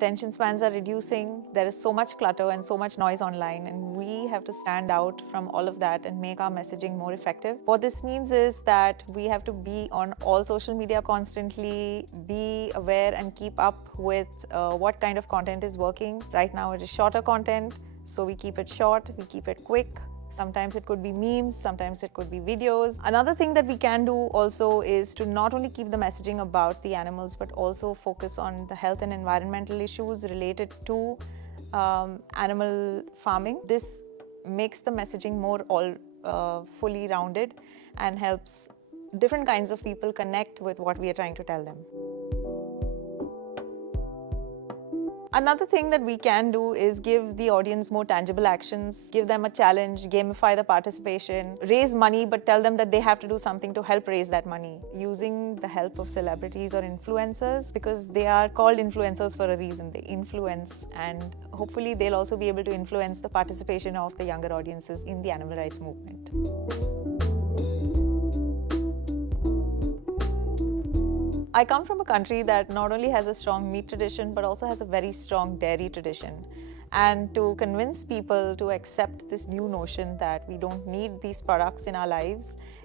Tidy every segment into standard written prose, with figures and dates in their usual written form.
attention spans are reducing. There is so much clutter and so much noise online, and we have to stand out from all of that and make our messaging more effective. What this means is that we have to be on all social media constantly, be aware and keep up with what kind of content is working. Right now it is shorter content, so we keep it short, we keep it quick. Sometimes it could be memes, sometimes it could be videos. Another thing that we can do also is to not only keep the messaging about the animals, but also focus on the health and environmental issues related to animal farming. This makes the messaging more fully rounded and helps different kinds of people connect with what we are trying to tell them. Another thing that we can do is give the audience more tangible actions, give them a challenge, gamify the participation, raise money, but tell them that they have to do something to help raise that money. Using the help of celebrities or influencers, because they are called influencers for a reason. They influence, and hopefully they'll also be able to influence the participation of the younger audiences in the animal rights movement. I come from a country that not only has a strong meat tradition, but also has a very strong dairy tradition. And to convince people to accept this new notion that we don't need these products in our lives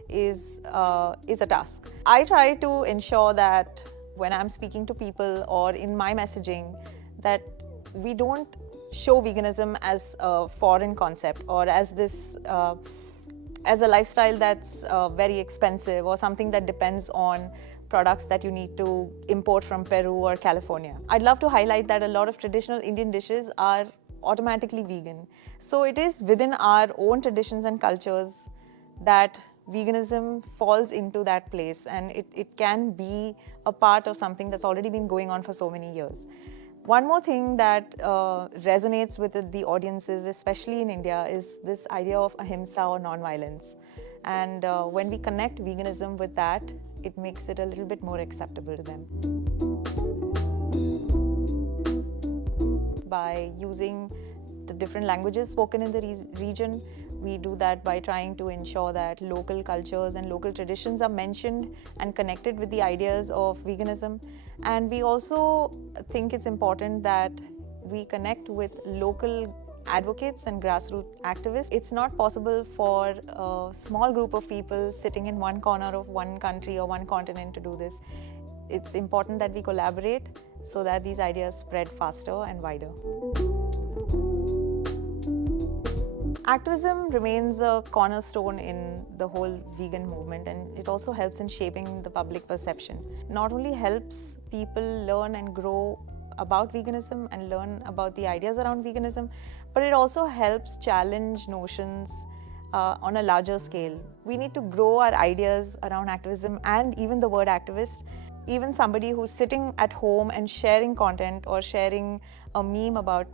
is a task. I try to ensure that when I'm speaking to people or in my messaging, that we don't show veganism as a foreign concept or as this as a lifestyle that's very expensive or something that depends on products that you need to import from Peru or California. I'd love to highlight that a lot of traditional Indian dishes are automatically vegan. So it is within our own traditions and cultures that veganism falls into that place, and it can be a part of something that's already been going on for so many years. One more thing that resonates with the audiences, especially in India, is this idea of ahimsa or non-violence. And when we connect veganism with that, it makes it a little bit more acceptable to them. By using the different languages spoken in the region, we do that by trying to ensure that local cultures and local traditions are mentioned and connected with the ideas of veganism. And we also think it's important that we connect with local advocates and grassroots activists. It's not possible for a small group of people sitting in one corner of one country or one continent to do this. It's important that we collaborate so that these ideas spread faster and wider. Activism remains a cornerstone in the whole vegan movement, and it also helps in shaping the public perception. Not only helps people learn and grow about veganism and learn about the ideas around veganism, but it also helps challenge notions on a larger scale. We need to grow our ideas around activism and even the word activist. Even somebody who's sitting at home and sharing content or sharing a meme about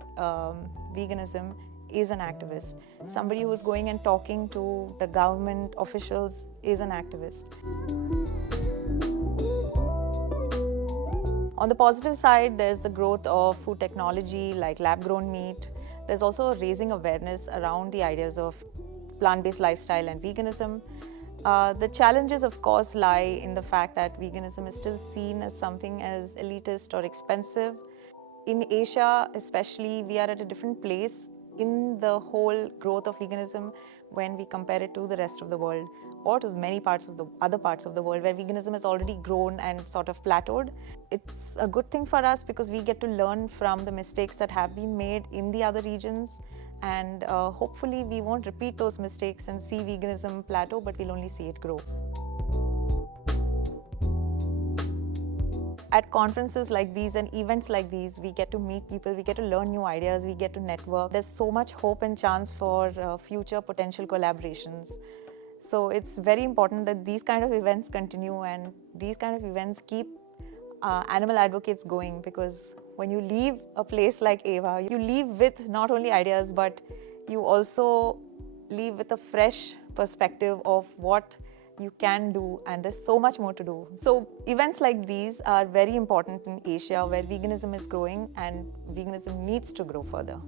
veganism is an activist. Somebody who's going and talking to the government officials is an activist. On the positive side, there's the growth of food technology like lab-grown meat. There's also raising awareness around the ideas of plant-based lifestyle and veganism. The challenges, of course, lie in the fact that veganism is still seen as something as elitist or expensive. In Asia, especially, we are at a different place in the whole growth of veganism when we compare it to the rest of the world or to many parts of the other parts of the world where veganism has already grown and sort of plateaued. It's a good thing for us because we get to learn from the mistakes that have been made in the other regions, and hopefully we won't repeat those mistakes and see veganism plateau, but we'll only see it grow. At conferences like these and events like these, we get to meet people, we get to learn new ideas, we get to network. There's so much hope and chance for future potential collaborations. So it's very important that these kind of events continue and these kind of events keep animal advocates going, because when you leave a place like Ava, you leave with not only ideas, but you also leave with a fresh perspective of what you can do, and there's so much more to do. So events like these are very important in Asia, where veganism is growing and veganism needs to grow further.